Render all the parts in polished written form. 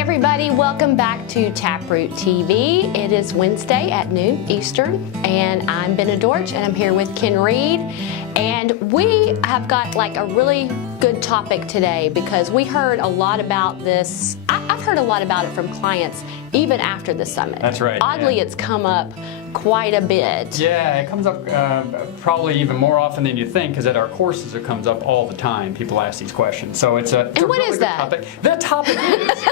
everybody, welcome back to TapRooT TV. It is Wednesday at noon Eastern, and I'm Benna Dortch, and I'm here with Ken Reed. And we have got like a really good topic today because we heard a lot about this. I've heard a lot about it from clients even after the summit. That's right. Oddly, yeah. It's come up quite a bit. Yeah, it comes up probably even more often than you think, because at our courses it comes up all the time. People ask these questions. So it's a really good topic. The topic is,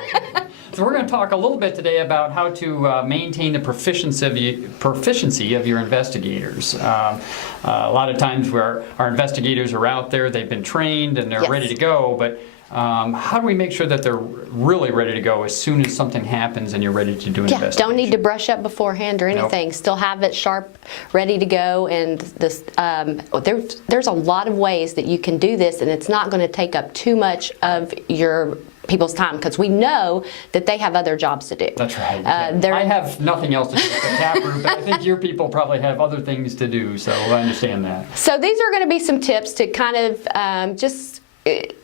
so we're going to talk a little bit today about how to maintain the proficiency of your investigators. A lot of times where our investigators are out there, they've been trained and they're Yes. ready to go, but how do we make sure that they're really ready to go as soon as something happens and you're ready to do an investigation? Don't need to brush up beforehand or anything. Nope. Still have it sharp, ready to go. And this, there's a lot of ways that you can do this, and it's not going to take up too much of your people's time, because we know that they have other jobs to do. That's right. I have nothing else to do with the TapRooT, but I think your people probably have other things to do, so I understand that. So these are going to be some tips to kind of just, things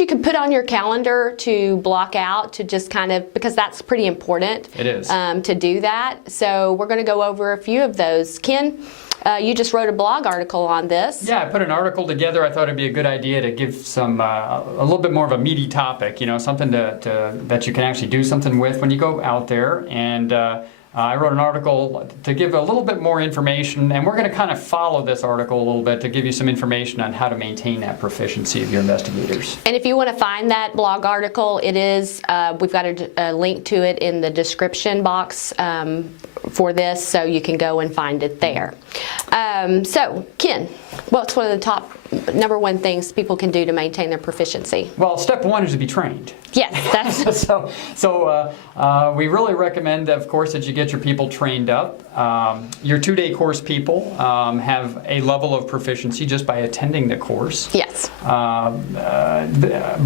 you can put on your calendar to block out, to just kind of, because that's pretty important. It is. To do that. So we're going to go over a few of those. Ken, you just wrote a blog article on this. Yeah, I put an article together. I thought it'd be a good idea to give some a little bit more of a meaty topic, something that you can actually do something with when you go out there. And I wrote an article to give a little bit more information, and we're going to kind of follow this article a little bit to give you some information on how to maintain that proficiency of your investigators. And if you want to find that blog article, it is, we've got a link to it in the description box for this, so you can go and find it there. So, Ken, what's one of the top number one things people can do to maintain their proficiency? Well, step one is to be trained. Yes, that's So we really recommend, of course, that you get your people trained up. Your 2-day course people have a level of proficiency just by attending the course. yes.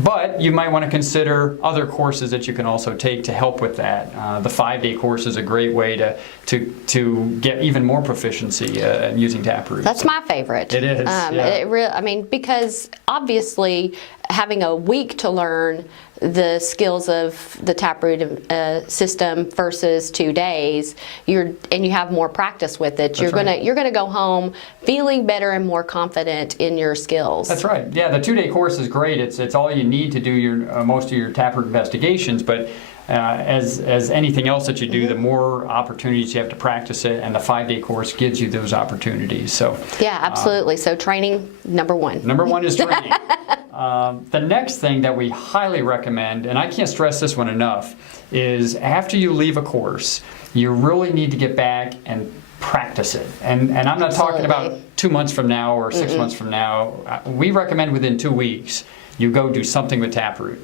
But you might want to consider other courses that you can also take to help with that. The 5-day course is a great way to get even more proficiency using TapRooT. That's my favorite. It is, yeah. Because obviously having a week to learn the skills of the TapRooT system versus 2 days, you have more practice with it. You're gonna go home feeling better and more confident in your skills. That's right. Yeah, the 2-day course is great. It's all you need to do most of your TapRooT investigations, but as anything else that you do, the more opportunities you have to practice it, and the 5-day course gives you those opportunities. So yeah, absolutely. So training, number one. Number one is training. The next thing that we highly recommend, and I can't stress this one enough, is after you leave a course, you really need to get back and practice it. And I'm not talking about 2 months from now or 6 months from now. We recommend within 2 weeks you go do something with TapRooT.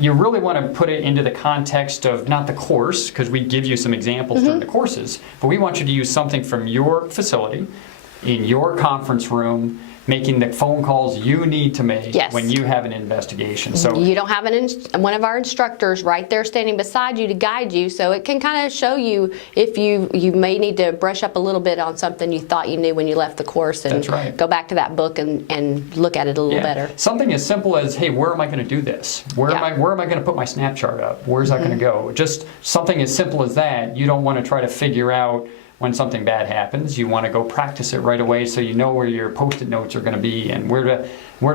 You really want to put it into the context of not the course, because we give you some examples during the courses, but we want you to use something from your facility, in your conference room, making the phone calls you need to make when you have an investigation. So you don't have one of our instructors right there standing beside you to guide you, so it can kind of show you if you may need to brush up a little bit on something you thought you knew when you left the course, and go back to that book and look at it a little better. Something as simple as, hey, where am I going to do this? Where am I going to put my snap chart up? Where's that going to go? Just something as simple as that. You don't want to try to figure out when something bad happens. You want to go practice it right away, so you know where your post-it notes are going to be, and where to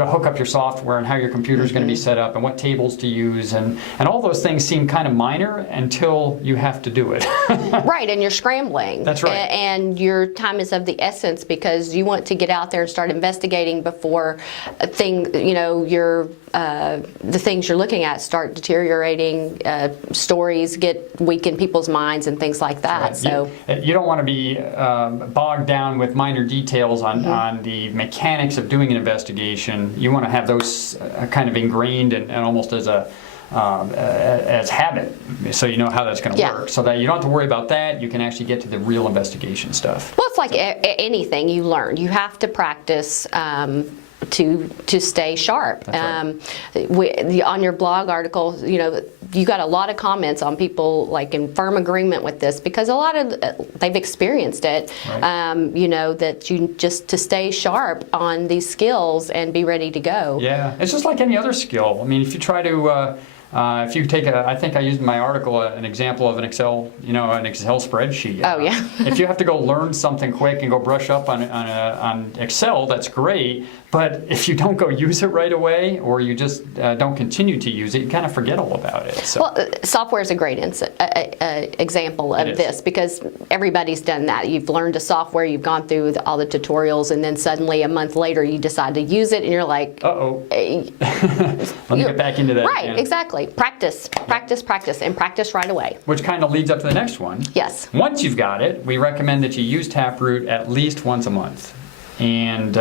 hook up your software, and how your computer is going to be set up, and what tables to use, and all those things seem kind of minor until you have to do it. Right, and you're scrambling. That's right. And your time is of the essence, because you want to get out there and start investigating before the things you're looking at start deteriorating, stories get weak in people's minds and things like that. Right. So you don't want to be bogged down with minor details on the mechanics of doing an investigation. You want to have those kind of ingrained and almost as habit, so you know how that's going to work, so that you don't have to worry about that. You can actually get to the real investigation stuff. Well, it's like anything you learn. You have to practice to stay sharp. Right. On your blog article, you got a lot of comments on people like in firm agreement with this, because a lot of they've experienced it. Right. That you just to stay sharp on these skills and be ready to go. Yeah, it's just like any other skill. I mean, if you try to If you take I think I used in my article an example of an Excel, an Excel spreadsheet. Oh, yeah. If you have to go learn something quick and go brush up on Excel, that's great. But if you don't go use it right away, or you just don't continue to use it, you kind of forget all about it. So. Well, software is a great example of this, because everybody's done that. You've learned a software, you've gone through all the tutorials, and then suddenly a month later you decide to use it, and you're like, uh-oh. Let me get back into that. Right, again. Exactly. Practice, and practice right away. Which kind of leads up to the next one. Yes. Once you've got it, we recommend that you use TapRooT at least once a month. And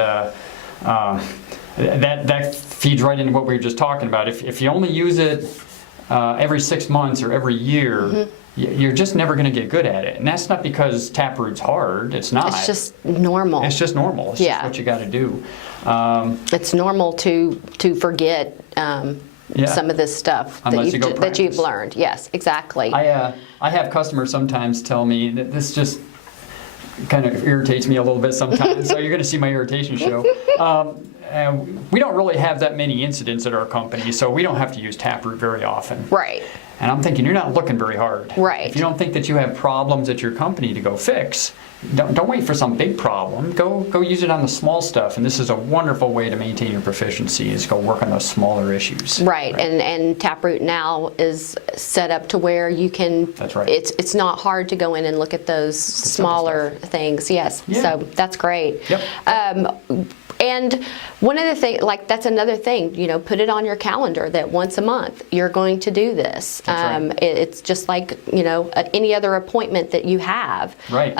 that feeds right into what we were just talking about. If you only use it every 6 months or every year, you're just never going to get good at it. And that's not because TapRoot's hard. It's not. It's just normal. It's just normal. It's just what you got to do. It's normal to forget some of this stuff that you've learned. Yes, exactly. I have customers sometimes tell me that this just kind of irritates me a little bit sometimes, so you're going to see my irritation show. We don't really have that many incidents at our company, so we don't have to use TapRooT very often. Right. And I'm thinking, you're not looking very hard. Right. If you don't think that you have problems at your company to go fix, don't wait for some big problem. Go use it on the small stuff. And this is a wonderful way to maintain your proficiency, is go work on those smaller issues. Right. And TapRooT now is set up to where you can. That's right. It's not hard to go in and look at those smaller things. Yes. Yeah. So that's great. Yep. And one of the things, that's another thing, put it on your calendar that once a month you're going to do this. That's right. It's just like, any other appointment that you have. Right.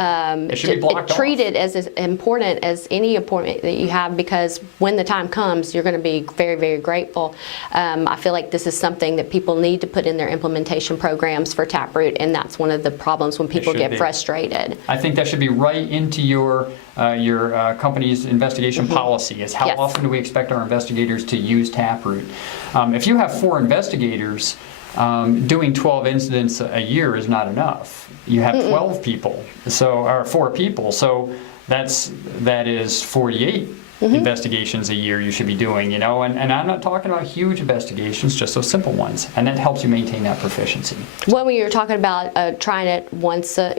It should be blocked off. Treat it as important as any appointment that you have, because when the time comes, you're going to be very, very grateful. I feel like this is something that people need to put in their implementation programs for TapRooT, and that's one of the problems when people get frustrated. I think that should be right into your company's investigation policy, is how often do we expect our investigators to use TapRooT. If you have 4 investigators, doing 12 incidents a year is not enough. You have 12 people, or 4 people, so that is 48 investigations a year you should be doing, and I'm not talking about huge investigations, just those simple ones, and that helps you maintain that proficiency. When we were talking about trying it once a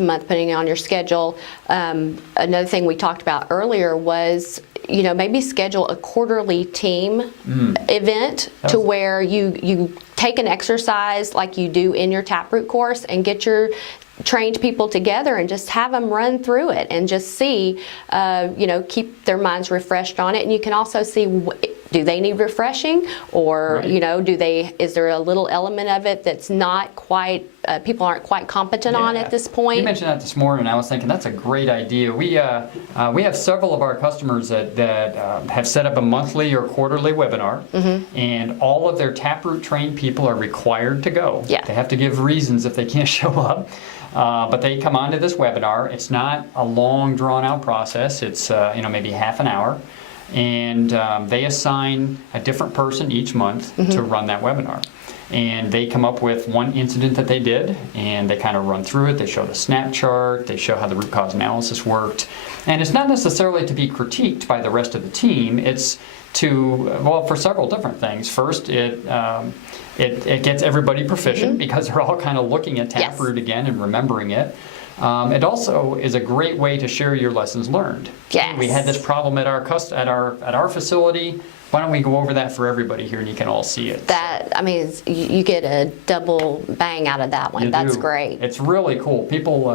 month, putting it on your schedule, another thing we talked about earlier was maybe schedule a quarterly team event to where you take an exercise like you do in your TapRooT course and get your trained people together and just have them run through it and just see, keep their minds refreshed on it. And you can also see, do they need refreshing, or is there a little element of it that's not quite, people aren't quite competent on at this point? You mentioned that this morning, and I was thinking that's a great idea. We have several of our customers that have set up a monthly or quarterly webinar, and all of their TapRooT trained people are required to go. Yeah. They have to give reasons if they can't show up. But they come onto this webinar. It's not a long, drawn-out process. It's maybe half an hour, and they assign a different person each month to run that webinar. And they come up with one incident that they did, and they kind of run through it. They show the snap chart. They show how the root cause analysis worked. And it's not necessarily to be critiqued by the rest of the team. It's for several different things. First, it gets everybody proficient because they're all kind of looking at TapRooT again and remembering it. It also is a great way to share your lessons learned. Yes. We had this problem at our facility. Why don't we go over that for everybody here, and you can all see it. You get a double bang out of that one. That's great. It's really cool. People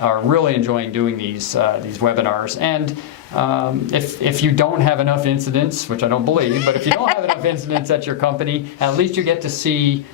are really enjoying doing these webinars. And if you don't have enough incidents, which I don't believe, but if you don't have enough incidents at your company, at least you get to see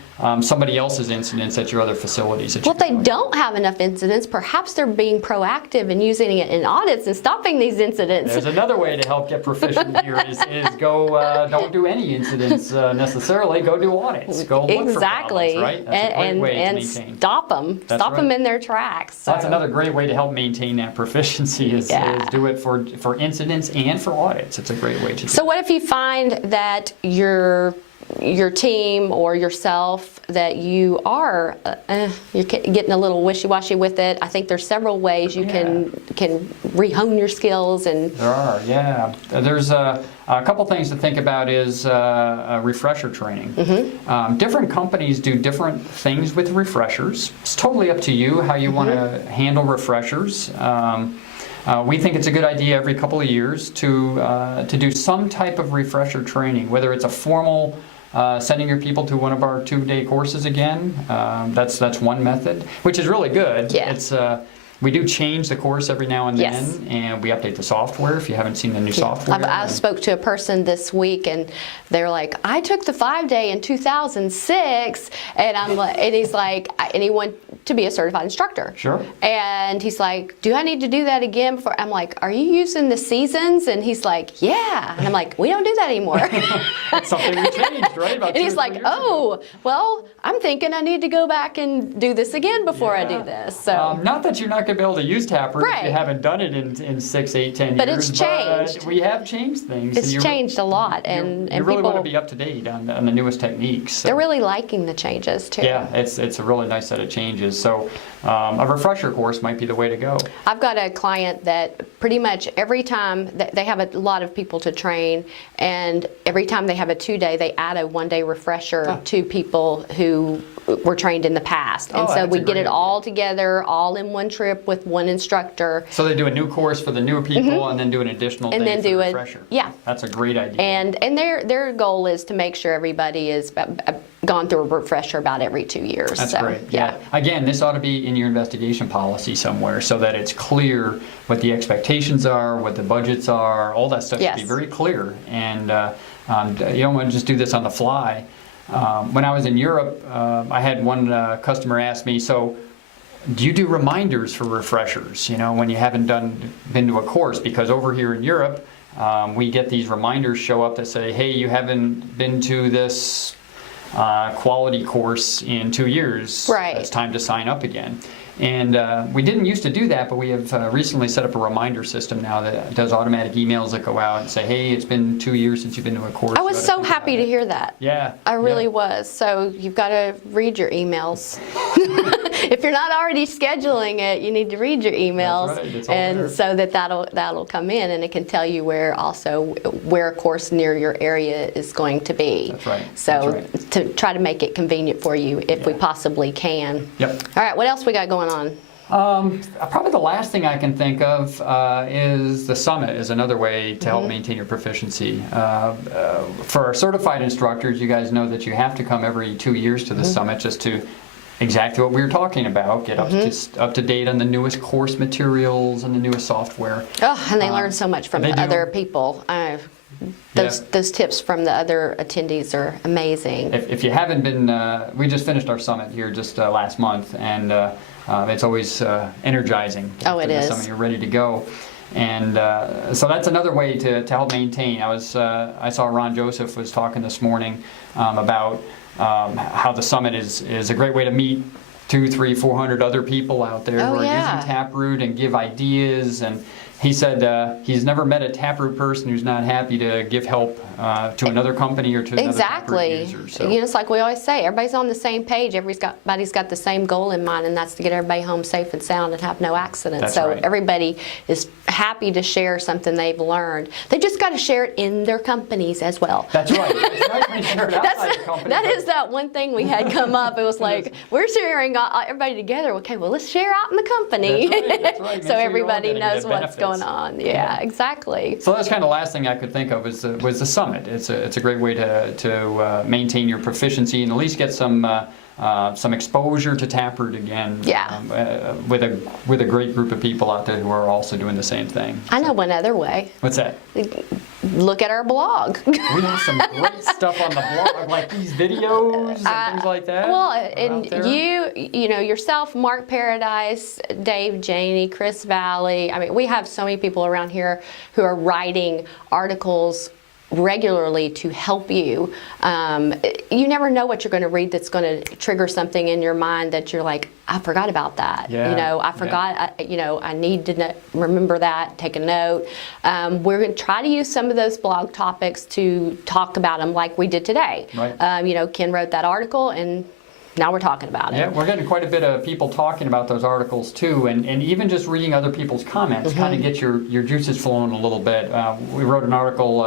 somebody else's incidents at your other facilities. Well, if they don't have enough incidents, perhaps they're being proactive and using it in audits and stopping these incidents. There's another way to help get proficient here is go, don't do any incidents necessarily, go do audits. Go look for problems, right? That's a great way to maintain. Stop them. Stop them in their tracks. So. That's another great way to help maintain that proficiency is do it for incidents and for audits. It's a great way to do it. So what if you find that you're your team or yourself that you are you're getting a little wishy-washy with it, I think there's several ways you can rehone your skills. And there are, yeah. There's a couple things to think about is a refresher training. Different companies do different things with refreshers. It's totally up to you how you want to handle refreshers. We think it's a good idea every couple of years to do some type of refresher training, whether it's a formal sending your people to one of our 2-day courses again. That's one method, which is really good. Yeah. It's we do change the course every now and then, Yes. and we update the software if you haven't seen the new software. I spoke to a person this week, and they're like, I took the 5-day in 2006, and I'm like, and he's like, and he went to be a certified instructor. Sure. And he's like, do I need to do that again before? I'm like, are you using the seasons? And he's like, yeah. And I'm like, we don't do that anymore. That's something we changed, right? About And he's like, oh, well, I'm thinking I need to go back and do this again before I do this. So. Not that you're not going to be able to use TapRooot if you Right. haven't done it in 6, 8, 10 years. But it's changed. We have changed things. It's and changed a lot, and you really people, want to be up to date on the newest techniques. So. they're really liking the changes too. Yeah, it's a really nice set of changes. So a refresher course might be the way to go. I've got a client that pretty much every time they have a lot of people to train, and every time they have a 2-day, they add a 1-day refresher to people who were trained in the past. And Oh, so that's we a get great it all together, all in one trip with one instructor. So they do a new course for the new people and then do an additional And day then for do the it- refresher. yeah. That's a great idea. And their goal is to make sure everybody is gone through a refresher about every 2 years. That's so, great. Yeah. Again, this ought to be in your investigation policy somewhere so that it's clear what the expectations are, what the budgets are, all that stuff should be Yes. very clear. And you don't want to just do this on the fly. When I was in Europe, I had one customer ask me, so do you do reminders for refreshers, when you haven't been to a course? Because over here in Europe, we get these reminders show up that say, hey, you haven't been to this quality course in 2 years. Right. It's time to sign up again. And we didn't used to do that, but we have recently set up a reminder system now that does automatic emails that go out and say, hey, it's been 2 years since you've been to a course. I was so happy to hear that. Yeah. I really yeah. was. So you've got to read your emails. If you're not already scheduling it, you need to read your emails, That's right. It's all and there. so that'll come in, and it can tell you where a course near your area is going to be. That's right. So That's right. to try to make it convenient for you if we Yeah. possibly can. Yep. All right, what else we got going on? Probably the last thing I can think of is the summit is another way to help maintain your proficiency. For our certified instructors, you guys know that you have to come every 2 years to the summit just to exactly what we were talking about, get up to date on the newest course materials and the newest software. Oh, and they learn so much from they do. other people. Those tips from the other attendees are amazing. If you haven't been, we just finished our summit here just last month, and it's always energizing. Oh, it After the is. summit, you're ready to go. And so that's another way to help maintain. I saw Ron Joseph was talking this morning about how the summit is a great way to meet 200, 300, 400 other people out there Oh, who are yeah. using TapRooot and give ideas. And he said he's never met a TapRooot person who's not happy to give help to another company or to another Exactly. TapRooot user. So. It's like we always say, everybody's on the same page. Everybody's got the same goal in mind, and that's to get everybody home safe and sound and have no accidents. That's So right. everybody is happy to share something they've learned. They just got to share it in their companies as well. That's right. That's right. When you share it outside the company, That but- is that one thing we had come up. It was like, we're sharing everybody together. Okay, well, let's share out in the company. That's right, that's right. Make So sure you're all everybody getting knows the what's benefits. going on. Yeah, exactly. So that's kind of the last thing I could think of was the summit. It's a great way to maintain your proficiency and at least get some exposure to TapRooot again. Yeah. With a great group of people out there who are also doing the same thing. I know one other way. What's that? Look at our blog. We have some great stuff on the blog, like these videos and things like that. Well, are out and there. you know, yourself, Mark Paradise, Dave Janey, Chris Valley. I mean, we have so many people around here who are writing articles regularly to help you. You never know what you're going to read that's going to trigger something in your mind that you're like, I forgot about that. Yeah, You know, I forgot, I need to remember that, take a note. We're going to try to use some of those blog topics to talk about them like we did today. Right. Ken wrote that article, and now we're talking about it. Yeah, we're getting quite a bit of people talking about those articles too, and even just reading other people's comments kind of gets your juices flowing a little bit. We wrote an article,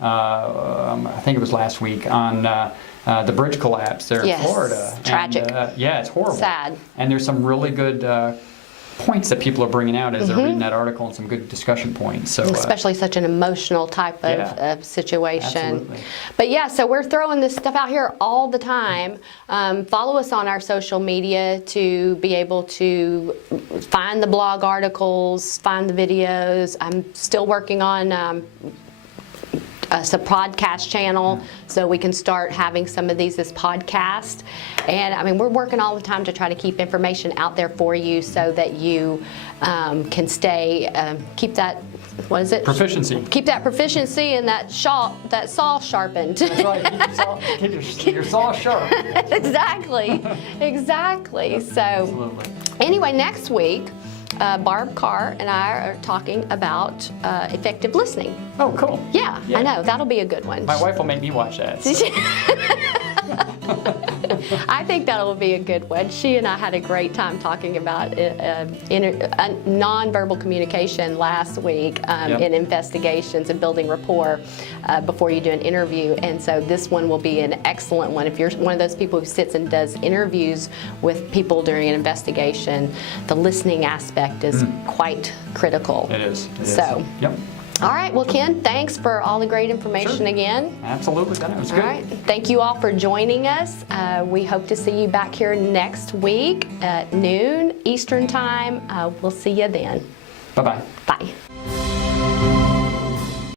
I think it was last week, on the bridge collapse there in Florida. Tragic. And, yeah, it's horrible. Sad. And there's some really good points that people are bringing out as they're reading that article, and some good discussion points. So especially such an emotional type of situation. Absolutely. But yeah, so we're throwing this stuff out here all the time. Follow us on our social media to be able to find the blog articles, find the videos. I'm still working on it's a podcast channel, so we can start having some of these as podcasts. And I mean, we're working all the time to try to keep information out there for you so that you can stay, keep that, what is it? Proficiency. Keep that proficiency and that saw sharpened. That's right. Keep your saw sharp. Exactly. Exactly. So Absolutely. anyway, next week, Barb Carr and I are talking about effective listening. Oh, cool. Yeah, I know. That'll be a good one. My wife will make me watch that. So. I think that'll be a good one. She and I had a great time talking about nonverbal communication last week in investigations and building rapport before you do an interview. And so this one will be an excellent one. If you're one of those people who sits and does interviews with people during an investigation, the listening aspect is quite critical. It is. So. Yep. All right, well, Ken, thanks for all the great information again. Absolutely, that was good. All right, thank you all for joining us. We hope to see you back here next week at noon Eastern Time. We'll see you then. Bye-bye. Bye.